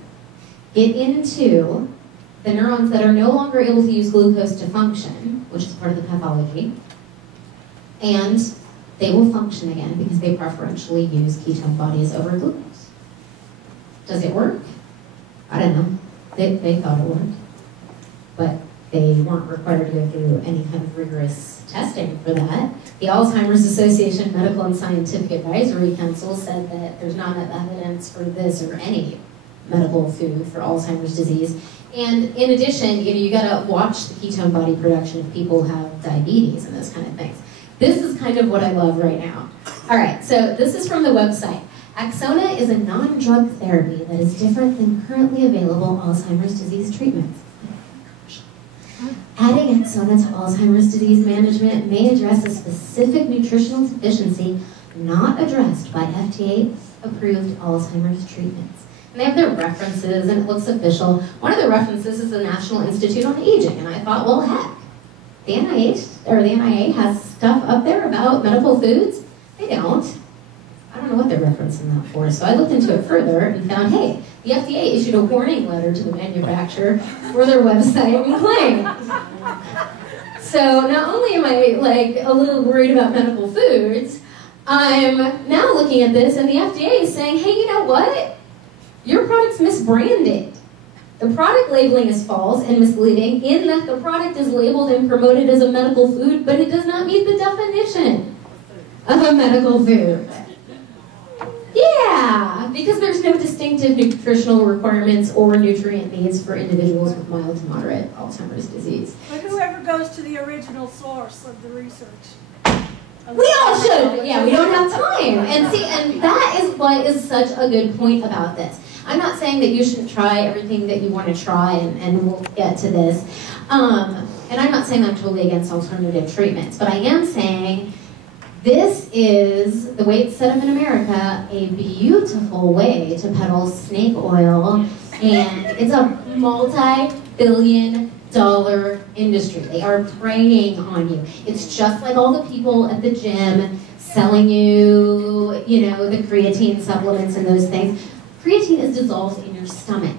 get into the neurons that are no longer able to use glucose to function, which is part of the pathology, and they will function again because they preferentially use ketone bodies over glucose. Does it work? I don't know. They thought it worked, but they weren't required to go through any kind of rigorous testing for that. The Alzheimer's Association Medical and Scientific Advisory Council said that there's not enough evidence for this or any medical food for Alzheimer's disease. And in addition, you gotta watch the ketone body production if people have diabetes and those kind of things. This is kind of what I love right now. All right, so this is from the website. Axona is a non-drug therapy that is different than currently available Alzheimer's disease treatments. Adding Axona to Alzheimer's disease management may address a specific nutritional deficiency not addressed by FDA-approved Alzheimer's treatments. And they have their references, and it looks official. One of the references is the National Institute on Aging, and I thought, well, heck, the NIA has stuff up there about medical foods. They don't. I don't know what they're referencing that for. So I looked into it further and found, hey, the FDA issued a warning letter to the manufacturer for their website and claim. So not only am I like a little worried about medical foods, I'm now looking at this and the FDA is saying, hey, you know what? Your product's misbranded. The product labeling is false and misleading in that the product is labeled and promoted as a medical food, but it does not meet the definition of a medical food. Yeah, because there's no distinctive nutritional requirements or nutrient needs for individuals with mild to moderate Alzheimer's disease. But whoever goes to the original source of the research. We all should, but yeah, we don't have time. And see, and that is what is such a good point about this. I'm not saying that you shouldn't try everything that you want to try, and we'll get to this. And I'm not saying I'm totally against alternative treatments, but I am saying this is, the way it's set up in America, a beautiful way to peddle snake oil, and it's a multi-billion dollar industry. They are preying on you. It's just like all the people at the gym selling you, you know, the creatine supplements and those things. Creatine is dissolved in your stomach.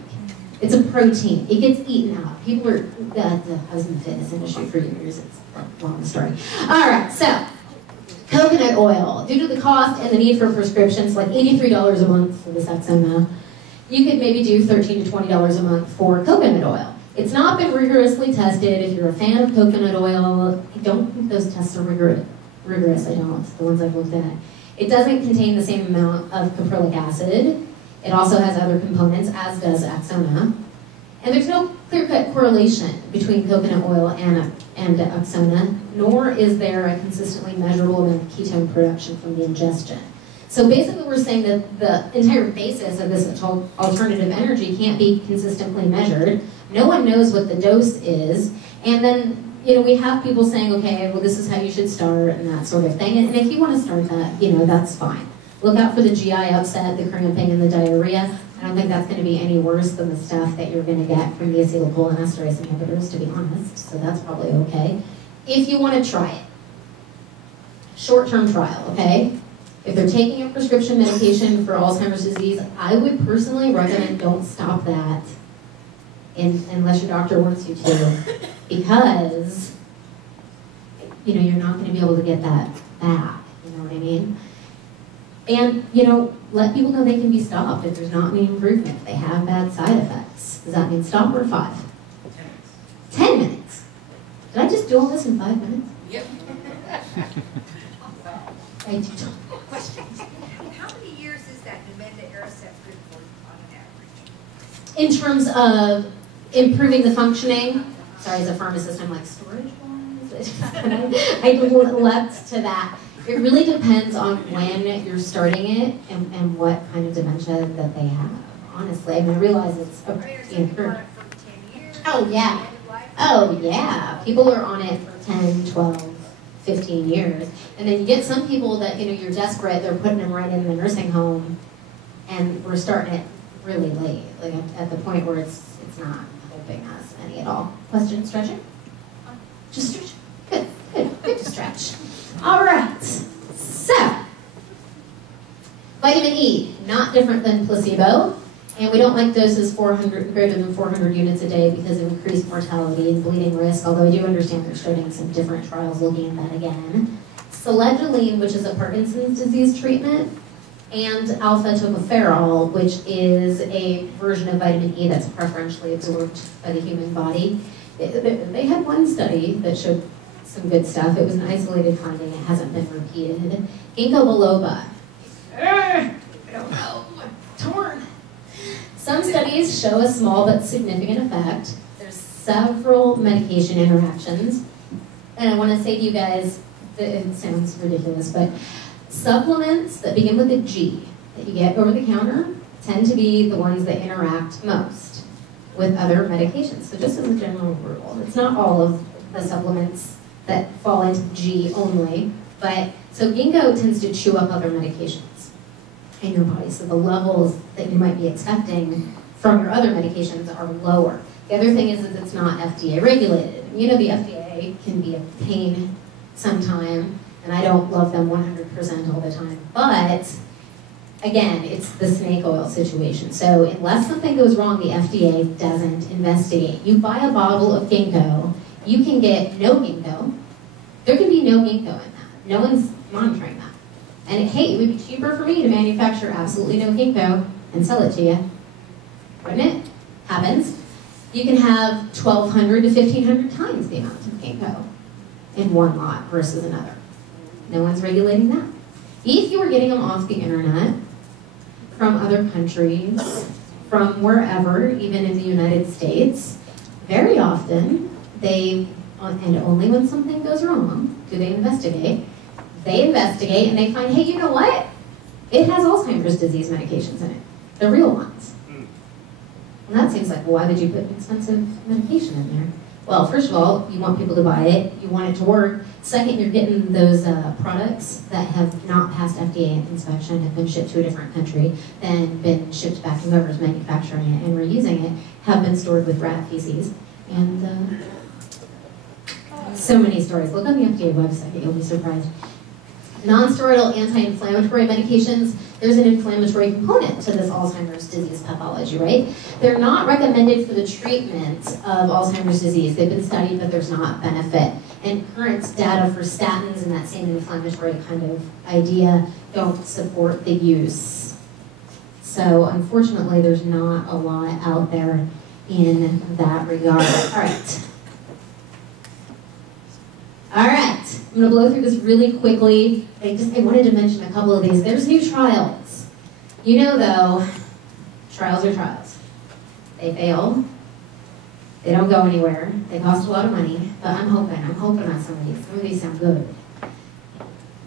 It's a protein. It gets eaten out. People are, I was in the fitness industry for years. It's a long story. All right, so coconut oil. Due to the cost and the need for prescriptions, like $83 a month for this Axona, you could maybe do $13 to $20 a month for coconut oil. It's not been rigorously tested. If you're a fan of coconut oil, I don't think those tests are rigorous. I don't, the ones I've looked at. It doesn't contain the same amount of caprylic acid. It also has other components, as does Axona. And there's no clear-cut correlation between coconut oil and Axona, nor is there a consistently measurable amount of ketone production from the ingestion. So basically we're saying that the entire basis of this alternative energy can't be consistently measured. No one knows what the dose is. And then, you know, we have people saying, okay, well, this is how you should start and that sort of thing. And if you want to start that, you know, that's fine. Look out for the GI upset, the cramping, and the diarrhea. I don't think that's going to be any worse than the stuff that you're going to get from the acetylcholinesterase inhibitors, to be honest. So that's probably okay. If you want to try it. Short-term trial, okay? If they're taking a prescription medication for Alzheimer's disease, I would personally recommend don't stop that unless your doctor wants you to, because, you know, you're not going to be able to get that back, you know what I mean? And, you know, let people know they can be stopped if there's not any improvement, if they have bad side effects. Does that mean stop or 5? 10 minutes. Did I just do all this in 5 minutes? Yep. Questions. How many years is that Namenda Aricept good for on an average? In terms of improving the functioning, sorry, as a pharmacist, I'm like, storage-wise I leapt to that. It really depends on when you're starting it and what kind of dementia that they have. Honestly, I mean, I realize it's oh yeah. Oh yeah. People are on it for 10, 12, 15 years. And then you get some people that, you know, you're desperate, they're putting them right in the nursing home, and we're starting it really late, like at the point where it's not helping us any at all. Question, stretching? Just stretch. Good to stretch. All right, so vitamin E, not different than placebo, and we don't like doses greater than 400 units a day because of increased mortality and bleeding risk, although I do understand they're starting some different trials looking at that again. Selegiline, which is a Parkinson's disease treatment, and alpha-tocopherol, which is a version of vitamin E that's preferentially absorbed by the human body. They had one study that showed some good stuff. It was an isolated finding. It hasn't been repeated. Ginkgo biloba. I don't know. I'm torn. Some studies show a small but significant effect. There's several medication interactions. And I want to say to you guys, that it sounds ridiculous, but supplements that begin with a G that you get over the counter tend to be the ones that interact most with other medications. So just as a general rule, it's not all of the supplements that fall into G only, but so ginkgo tends to chew up other medications in your body, so the levels that you might be expecting from your other medications are lower. The other thing is that it's not FDA regulated. You know, the FDA can be a pain sometime, and I don't love them 100% all the time, but again, it's the snake oil situation. So unless something goes wrong, the FDA doesn't investigate. You buy a bottle of ginkgo, you can get no ginkgo. There can be no ginkgo in that. No one's monitoring that. And hey, it would be cheaper for me to manufacture absolutely no ginkgo and sell it to you. Wouldn't it? Happens. You can have 1,200 to 1,500 times the amount of ginkgo in one lot versus another. No one's regulating that. If you were getting them off the internet, from other countries, from wherever, even in the United States, very often and only when something goes wrong do they investigate. They investigate and they find, hey, you know what? It has Alzheimer's disease medications in it. The real ones. And that seems like, well, why would you put expensive medication in there? Well, first of all, you want people to buy it. You want it to work. Second, you're getting those products that have not passed FDA inspection, have been shipped to a different country, then been shipped back to whoever's manufacturing it and reusing it, have been stored with rat feces. And so many stories. Look on the FDA website. You'll be surprised. Non-steroidal anti-inflammatory medications, there's an inflammatory component to this Alzheimer's disease pathology, right? They're not recommended for the treatment of Alzheimer's disease. They've been studied, but there's not benefit. And current data for statins and that same inflammatory kind of idea don't support the use. So unfortunately, there's not a lot out there in that regard. All right, I'm gonna blow through this really quickly. I wanted to mention a couple of these. There's new trials. You know though, trials are trials. They fail. They don't go anywhere. They cost a lot of money, but I'm hoping on some of these. Some of these sound good.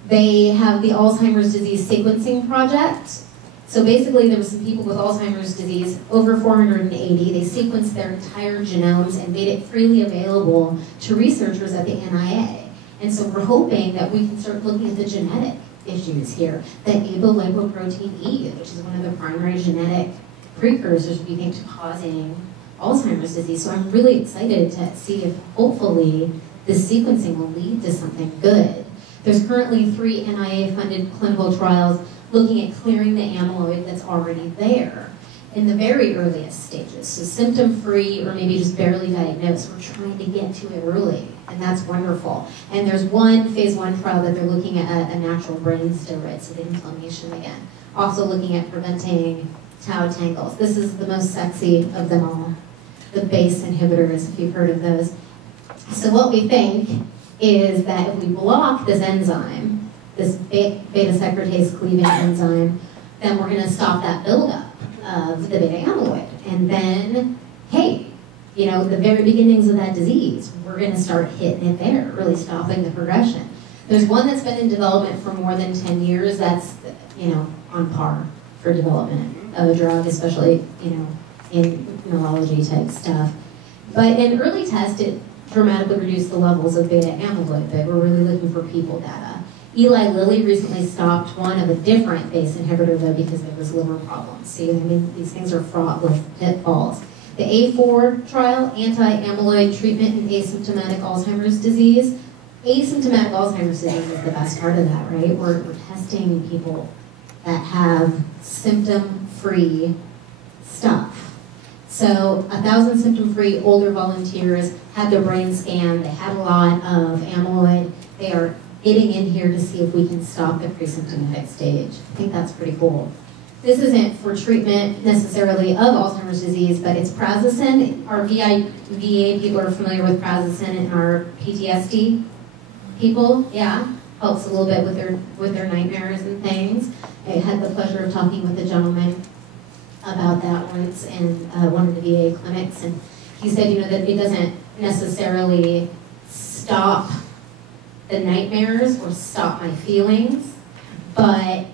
They have the Alzheimer's disease sequencing project. So basically there were some people with Alzheimer's disease, over 480. They sequenced their entire genomes and made it freely available to researchers at the NIA. And so we're hoping that we can start looking at the genetic issues here. The apolipoprotein E, which is one of the primary genetic precursors, we think, to causing Alzheimer's disease. So I'm really excited to see if hopefully this sequencing will lead to something good. There's currently 3 NIA-funded clinical trials looking at clearing the amyloid that's already there in the very earliest stages. So symptom-free or maybe just barely diagnosed. We're trying to get to it early, and that's wonderful. And there's one phase 1 trial that they're looking at a natural brain steroid, so the inflammation again. Also looking at preventing tau tangles. This is the most sexy of them all, the BACE inhibitors, if you've heard of those. So what we think is that if we block this enzyme, this beta secretase cleaving enzyme, then we're going to stop that buildup of the beta amyloid. And then, hey, you know, the very beginnings of that disease. We're going to start hitting it there, really stopping the progression. There's one that's been in development for more than 10 years that's, you know, on par for development of a drug, especially, you know, in neurology type stuff. But in early tests, it dramatically reduced the levels of beta amyloid, but we're really looking for people data. Eli Lilly recently stopped one of a different BACE inhibitor, though, because there was liver problems. See, I mean, these things are fraught with pitfalls. The A4 trial, anti-amyloid treatment in asymptomatic Alzheimer's disease. Asymptomatic Alzheimer's disease is the best part of that, right? We're testing people that have symptom-free stuff. So 1,000 symptom-free older volunteers had their brain scanned. They had a lot of amyloid. They are getting in here to see if we can stop the pre-symptomatic stage. I think that's pretty cool. This isn't for treatment necessarily of Alzheimer's disease, but it's prazosin. Our VA people are familiar with prazosin, and our PTSD people, yeah, helps a little bit with their nightmares and things. I had the pleasure of talking with a gentleman about that once in one of the VA clinics, and he said, you know, that it doesn't necessarily stop the nightmares or stop my feelings, but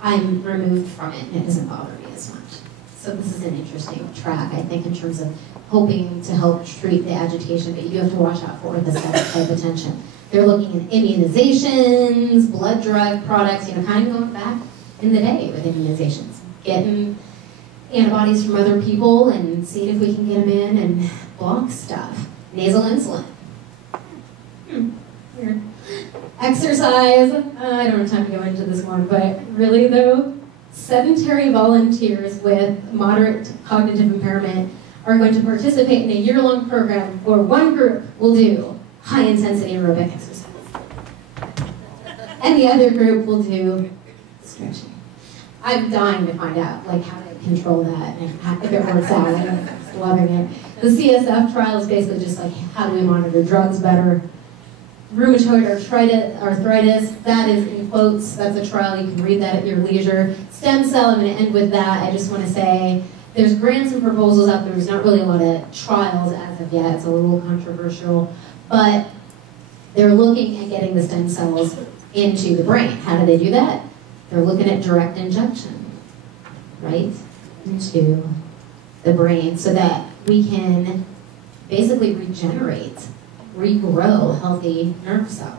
I'm removed from it and it doesn't bother me as much. So this is an interesting track, I think, in terms of hoping to help treat the agitation, but you have to watch out for orthostatic hypotension. They're looking at immunizations, blood drug products, you know, kind of going back in the day with immunizations, getting antibodies from other people and seeing if we can get them in and block stuff. Nasal insulin. Weird. Exercise. I don't have time to go into this one, but really though, sedentary volunteers with moderate cognitive impairment are going to participate in a year-long program where one group will do high-intensity aerobic exercise. And the other group will do stretching. I'm dying to find out, like, how to control that and if it works out. I'm just loving it. The CSF trial is basically just like, how do we monitor drugs better? Rheumatoid arthritis, that is in quotes, that's a trial, you can read that at your leisure. Stem cell, I'm going to end with that. I just want to say there's grants and proposals out there. There's not really a lot of trials as of yet. It's a little controversial, but they're looking at getting the stem cells into the brain. How do they do that? They're looking at direct injection, right, into the brain so that we can basically regrow healthy nerve cells.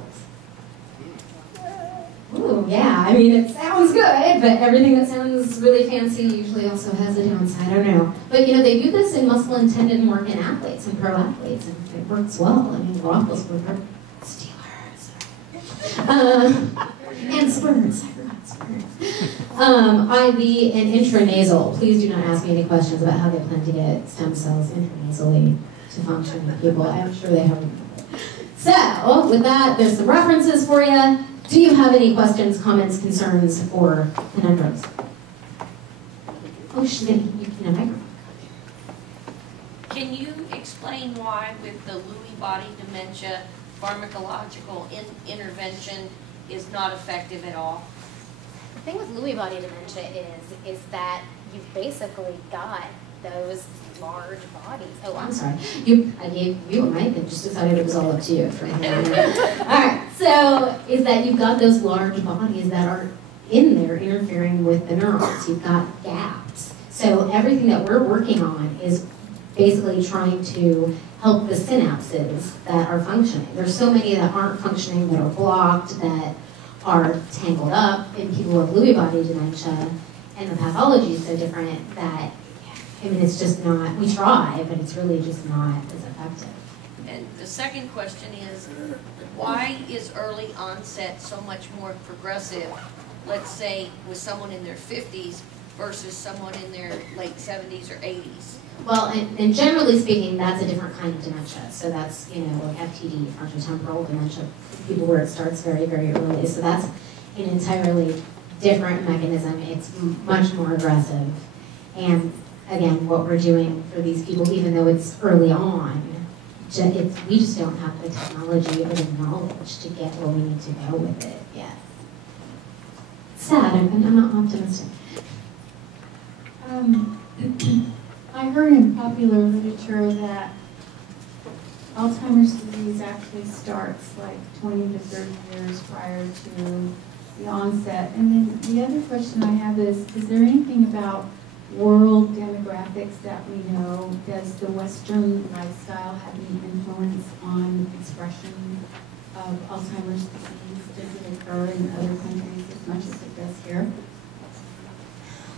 Ooh, yeah, I mean, it sounds good, but everything that sounds really fancy usually also has a downside, I don't know. But, you know, they do this in muscle and tendon work in athletes and pro athletes, and it works well. I mean, Roethlisberger, Steelers, and Spurs, I forgot Spurs. IV and intranasal. Please do not ask me any questions about how they plan to get stem cells intranasally to function in people. I'm sure they haven't. So, with that, there's some references for you. Do you have any questions, comments, concerns, or conundrums? Oh, you can have a microphone. Can you explain why with the Lewy body dementia, pharmacological intervention is not effective at all? The thing with Lewy body dementia is that you've basically got those large bodies. Oh, I'm sorry. I gave you a mic and just decided it was all up to you from here on out. All right, so is that you've got those large bodies that are in there interfering with the neurons. You've got gaps. So everything that we're working on is basically trying to help the synapses that are functioning. There's so many that aren't functioning, that are blocked, that are tangled up in people with Lewy body dementia, and the pathology is so different that, I mean, it's just not, we try, but it's really just not as effective. And the second question is, why is early onset so much more progressive, let's say, with someone in their 50s versus someone in their late 70s or 80s? Well, and generally speaking, that's a different kind of dementia. So that's, you know, like FTD, frontotemporal dementia, people where it starts very, very early. So that's an entirely different mechanism. It's much more aggressive. And again, what we're doing for these people, even though it's early on, we just don't have the technology or the knowledge to get where we need to go with it yet. Sad, I'm not optimistic. I heard in popular literature that Alzheimer's disease actually starts like 20 to 30 years prior to the onset. And then the other question I have is there anything about world demographics that we know? Does the Western lifestyle have any influence on expression of Alzheimer's disease? Does it occur in other countries as much as it does here?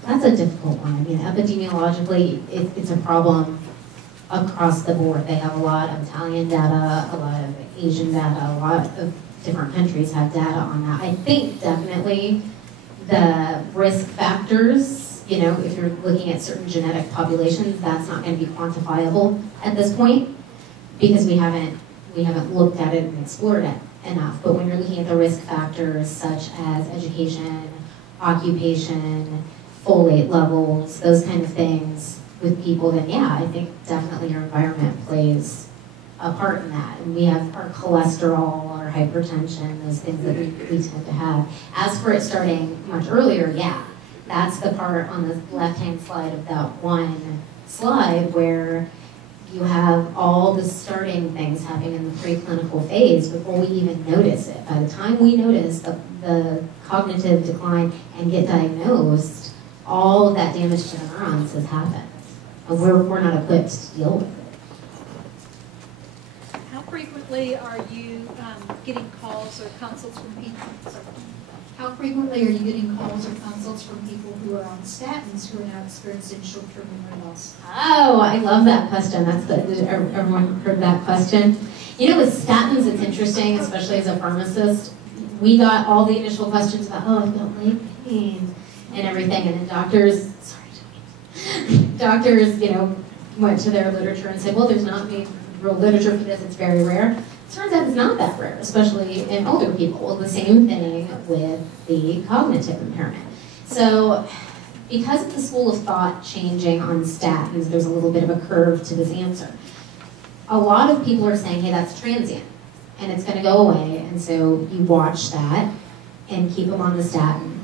That's a difficult one. I mean, epidemiologically, it's a problem across the board. They have a lot of Italian data, a lot of Asian data, a lot of different countries have data on that. I think definitely the risk factors, you know, if you're looking at certain genetic populations, that's not going to be quantifiable at this point because we haven't looked at it and explored it enough. But when you're looking at the risk factors such as education, occupation, folate levels, those kind of things with people, then yeah, I think definitely your environment plays a part in that. And we have our cholesterol, our hypertension, those things that we tend to have. As for it starting much earlier, yeah, that's the part on the left-hand slide of that one slide where you have all the starting things happening in the preclinical phase before we even notice it. By the time we notice the cognitive decline and get diagnosed, all of that damage to the neurons has happened. And we're not equipped to deal with it. How frequently are you getting calls or consults from people? How frequently are you getting calls or consults from people who are on statins who are now experiencing short-term memory loss? Oh, I love that question. Did everyone heard that question? You know, with statins, it's interesting, especially as a pharmacist. We got all the initial questions about, oh, I've got leg pain and everything, and then doctors, you know, went to their literature and said, well, there's not any real literature for this, it's very rare. It turns out it's not that rare, especially in older people. Well, the same thing with the cognitive impairment. So because of the school of thought changing on statins, there's a little bit of a curve to this answer. A lot of people are saying, hey, that's transient, and it's going to go away, and so you watch that and keep them on the statin.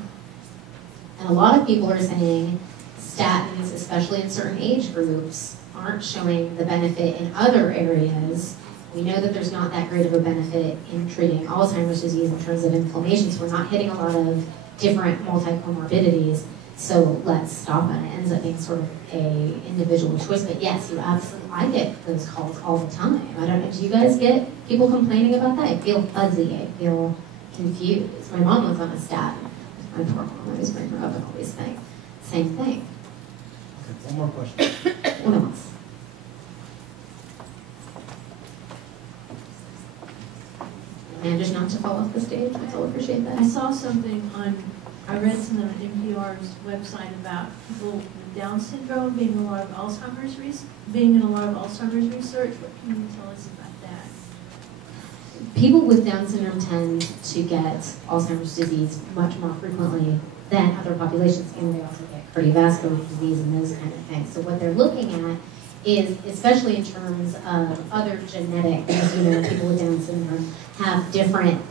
And a lot of people are saying statins, especially in certain age groups, aren't showing the benefit in other areas. We know that there's not that great of a benefit in treating Alzheimer's disease in terms of inflammation, so we're not hitting a lot of different multi-comorbidities, so let's stop it. It ends up being sort of a individual choice, but yes, you absolutely, I get those calls all the time. I don't know, do you guys get people complaining about that? I feel fuzzy, I feel confused. My mom was on a statin. My poor mom, I always bring her up and all these things. Same thing. Okay, one more question. One else. And just not to fall off the stage, I so appreciate that. I saw something I read something on NPR's website about people with Down syndrome being in a lot of Alzheimer's research. What can you tell us about that? People with Down syndrome tend to get Alzheimer's disease much more frequently than other populations, and they also get cardiovascular disease and those kind of things. So what they're looking at is, especially in terms of other genetic, as you know, people with Down syndrome have different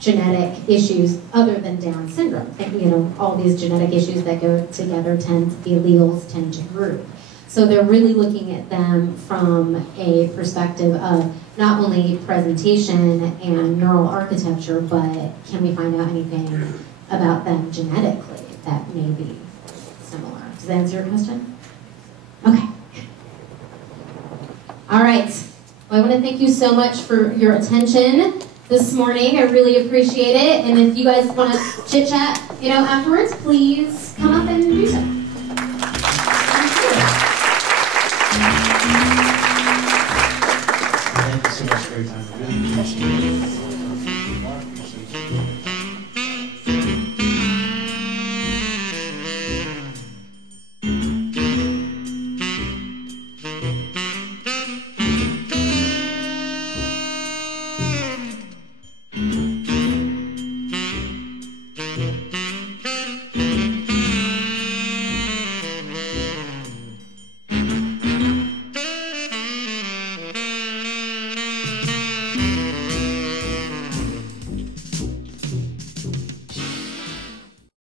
genetic issues other than Down syndrome. You know, all these genetic issues that go together tend to, the alleles tend to group. So they're really looking at them from a perspective of not only presentation and neural architecture, but can we find out anything about them genetically that may be similar? Does that answer your question? Okay. All right. Well, I want to thank you so much for your attention this morning. I really appreciate it. And if you guys want to chit-chat, you know, afterwards, please come up